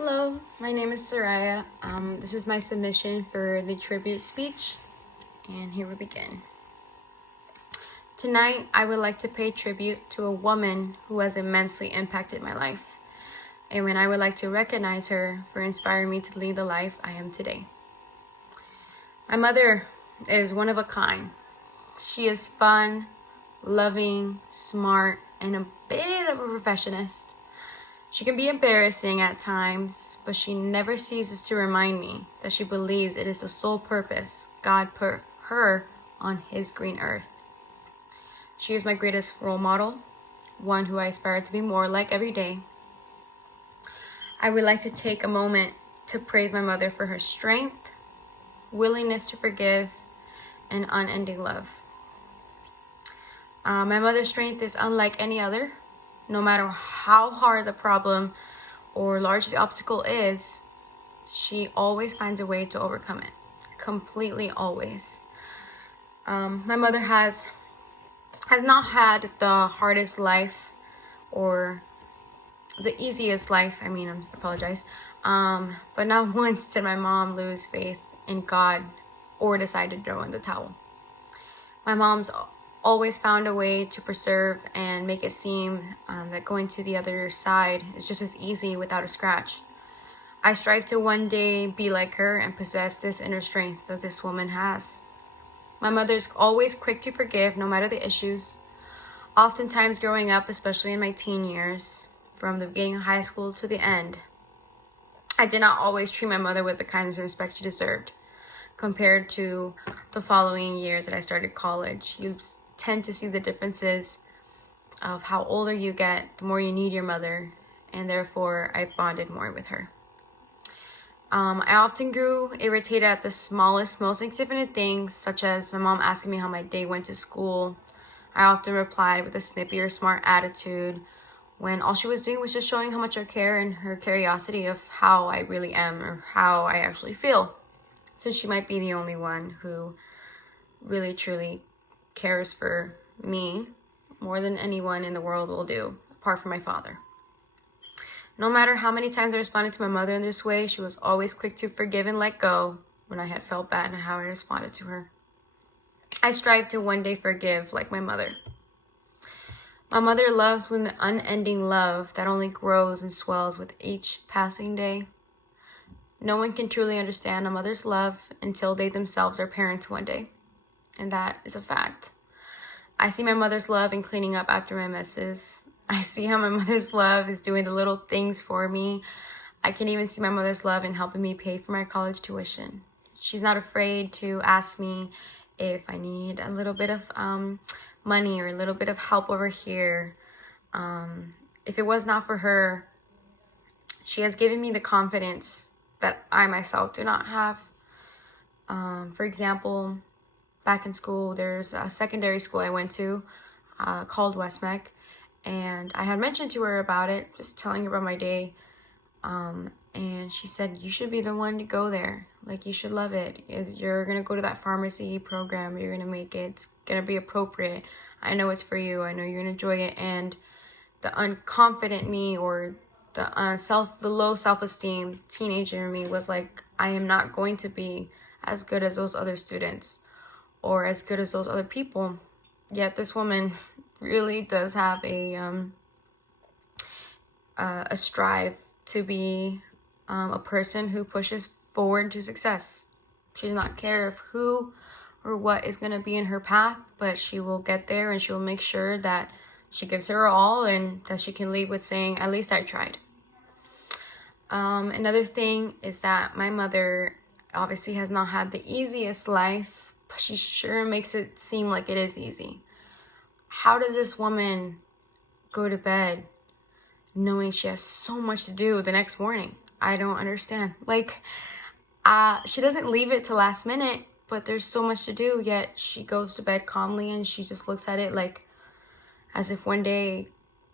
Hello, my name is Soraya. This is my submission for the tribute speech, and here we begin. Tonight, I would like to pay tribute to a woman who has immensely impacted my life, and I would like to recognize her for inspiring me to lead the life I am today. My mother is one of a kind. She is fun, loving, smart, and a bit of a perfectionist. She can be embarrassing at times, but she never ceases to remind me that she believes it is the sole purpose God put her on His green earth. She is my greatest role model, one who I aspire to be more like every day. I would like to take a moment to praise my mother for her strength, willingness to forgive, and unending love. My mother's strength is unlike any other. No matter how hard the problem or large the obstacle is, she always finds a way to overcome it. Completely always. My mother has not had the hardest life or the easiest life. I apologize. But not once did my mom lose faith in God or decide to throw in the towel. My mom's always found a way to preserve and make it seem that going to the other side is just as easy without a scratch. I strive to one day be like her and possess this inner strength that this woman has. My mother's always quick to forgive no matter the issues. Oftentimes growing up, especially in my teen years, from the beginning of high school to the end, I did not always treat my mother with the kindness and respect she deserved. Compared to the following years that I started college, you tend to see the differences of how older you get, the more you need your mother, and therefore I bonded more with her. I often grew irritated at the smallest, most insignificant things, such as my mom asking me how my day went to school. I often replied with a snippy or smart attitude when all she was doing was just showing how much I care and her curiosity of how I really am or how I actually feel, since she might be the only one who really truly cares for me more than anyone in the world will do, apart from my father. No matter how many times I responded to my mother in this way, she was always quick to forgive and let go when I had felt bad and how I responded to her. I strive to one day forgive like my mother. My mother loves with an unending love that only grows and swells with each passing day. No one can truly understand a mother's love until they themselves are parents one day. And that is a fact. I see my mother's love in cleaning up after my messes. I see how my mother's love is doing the little things for me. I can even see my mother's love in helping me pay for my college tuition. She's not afraid to ask me if I need a little bit of money or a little bit of help over here. If it was not for her, she has given me the confidence that I myself do not have. For example, back in school, there's a secondary school I went to called Westmec, and I had mentioned to her about it, just telling her about my day, and she said, you should be the one to go there. Like, you should love it. You're going to go to that pharmacy program. You're going to make it. It's going to be appropriate. I know it's for you. I know you're going to enjoy it. And the unconfident me or the low self-esteem teenager in me was like, I am not going to be as good as those other students or as good as those other people. Yet this woman really does have a strive to be a person who pushes forward to success. She does not care of who or what is going to be in her path, but she will get there and she will make sure that she gives her all and that she can leave with saying, at least I tried. Another thing is that my mother obviously has not had the easiest life, but she sure makes it seem like it is easy. How does this woman go to bed knowing she has so much to do the next morning? I don't understand. She doesn't leave it to last minute, but there's so much to do, yet she goes to bed calmly and she just looks at it like as if one day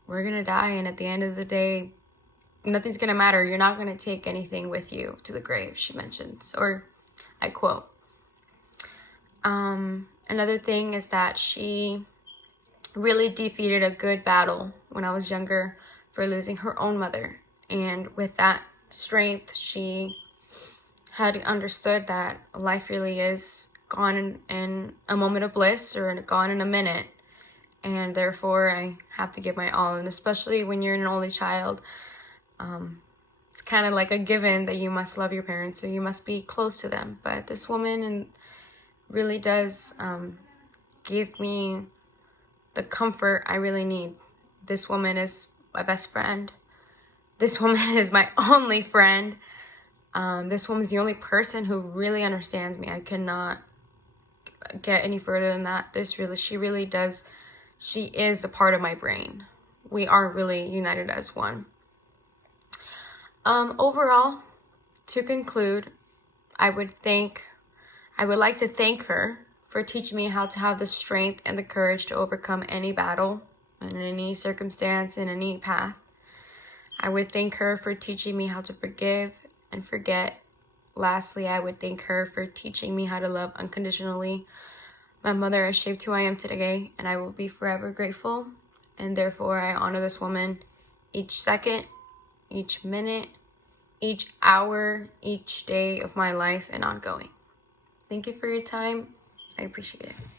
we're gonna die, and at the end of the day, nothing's gonna matter. You're not gonna take anything with you to the grave, she mentions, or I quote. Another thing is that she really defeated a good battle when I was younger for losing her own mother. And with that strength. She had understood that life really is gone in a moment of bliss, or gone in a minute. And therefore, I have to give my all. And especially when you're an only child, it's kind of like a given that you must love your parents, or you must be close to them. But this woman really does give me the comfort I really need. This woman is my best friend. This woman is my only friend. This woman's the only person who really understands me. I cannot get any further than that. She really does. She is a part of my brain. We are really united as one. Overall, to conclude, I would like to thank her for teaching me how to have the strength and the courage to overcome any battle, in any circumstance, in any path. I would thank her for teaching me how to forgive and forget. Lastly, I would thank her for teaching me how to love unconditionally. My mother has shaped who I am today, and I will be forever grateful. And therefore, I honor this woman each second, each minute, each hour, each day of my life, and ongoing. Thank you for your time. I appreciate it.